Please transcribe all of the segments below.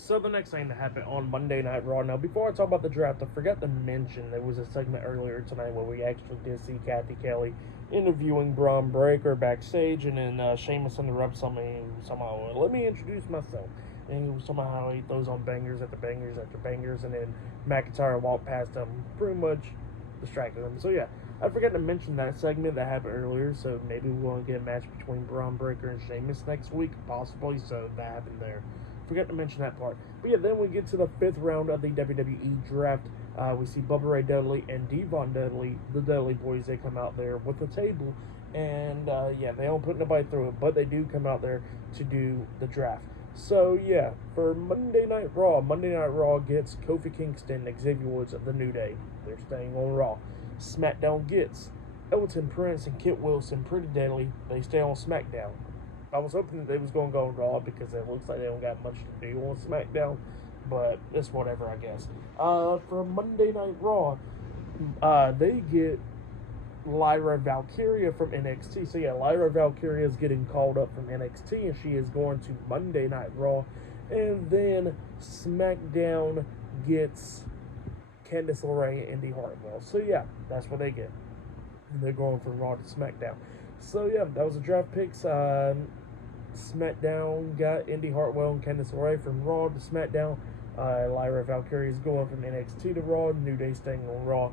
So the next thing that happened on Monday Night Raw. Now, before I talk about the draft, I forgot to mention there was a segment earlier tonight where we actually did see Kathy Kelly interviewing Braun Breaker backstage, and then Sheamus interrupts somehow. Let me introduce myself. And somehow he throws on bangers after bangers after bangers, and then McIntyre walked past him, pretty much distracted him. So yeah, I forgot to mention that segment that happened earlier. So maybe we're going to get a match between Braun Breaker and Sheamus next week, possibly. So that happened there. Forgot to mention that part. But yeah, then we get to the 5th round of the WWE draft. We see Bubba Ray Dudley and Devon Dudley, the Dudley boys. They come out there with a table, and yeah, they don't put nobody through it, but they do come out there to do the draft. So yeah, for Monday Night Raw gets Kofi Kingston, Xavier Woods of the New Day. They're staying on Raw. SmackDown gets Elton Prince and Kit Wilson, Pretty Deadly. They stay on SmackDown. I was hoping that they was going to go on Raw because it looks like they don't got much to do on SmackDown, but it's whatever, I guess. For Monday Night Raw, they get Lyra Valkyria from NXT. So yeah, Lyra Valkyria is getting called up from NXT, and she is going to Monday Night Raw. And then SmackDown gets Candice LeRae and Indy Hartwell. So yeah, that's what they get. And they're going from Raw to SmackDown. So yeah, that was the draft picks. SmackDown got Indy Hartwell and Candice LeRae from Raw to SmackDown. Lyra Valkyria is going from NXT to Raw. New Day staying on Raw.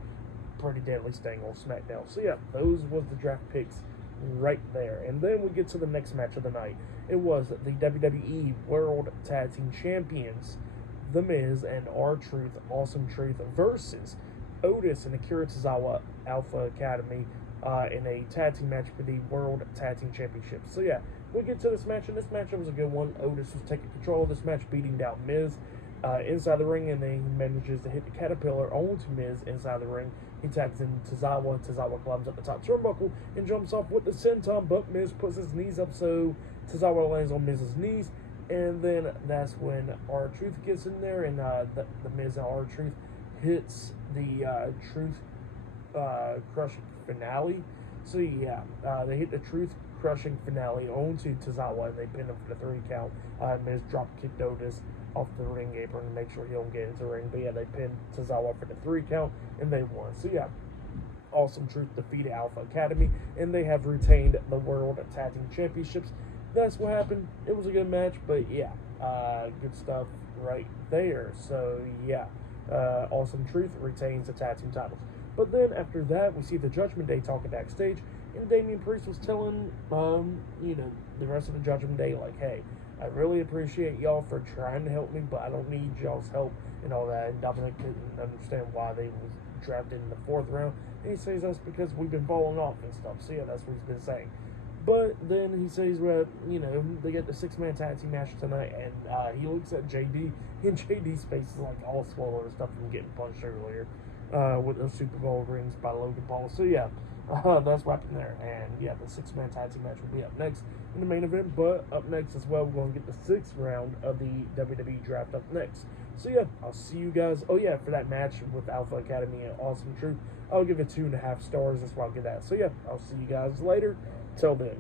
Pretty Deadly staying on SmackDown. So yeah, those was the draft picks right there. And then we get to the next match of the night. It was the WWE World Tag Team Champions, The Miz and R-Truth, Awesome Truth, versus Otis and Akira Tozawa, Alpha Academy, in a tag team match for the World Tag Team Championship. So yeah, we'll get to this match, and this matchup was a good one. Otis was taking control of this match, beating down Miz inside the ring, and then he manages to hit the caterpillar onto Miz inside the ring. He taps in Tozawa. Tozawa climbs up the top turnbuckle and jumps off with the senton, but Miz puts his knees up, so Tozawa lands on Miz's knees, and then that's when R-Truth gets in there, and the Miz and R-Truth hits the Truth crushing finale. So yeah, they hit the Truth crushing finale onto Tozawa, and they pin him for the 3 count. Miz drop kicked Otis off the ring apron to make sure he don't get into the ring. But yeah, they pinned Tozawa for the 3 count, and they won. So yeah, Awesome Truth defeated Alpha Academy, and they have retained the World Tag Team Championships. That's what happened. It was a good match, but yeah, good stuff right there. So yeah, Awesome Truth retains the tag team titles. But then after that, we see the Judgment Day talking backstage, and Damian Priest was telling, the rest of the Judgment Day, like, hey, I really appreciate y'all for trying to help me, but I don't need y'all's help and all that. And Dominic couldn't understand why they was drafted in the 4th round. And he says that's because we've been falling off and stuff. So yeah, that's what he's been saying. But then he says, well, they get the 6-man tag team match tonight, and he looks at JD, and JD's face is like all swollen and stuff from getting punched earlier with those Super Bowl rings by Logan Paul. So yeah, that's what happened there. And yeah, the 6-man tag team match will be up next in the main event. But up next as well, we're going to get the 6th round of the WWE draft up next. So yeah, I'll see you guys. Oh yeah, for that match with Alpha Academy and Awesome Truth, I'll give it 2.5 stars. That's why I'll get that. So yeah, I'll see you guys later. Till then.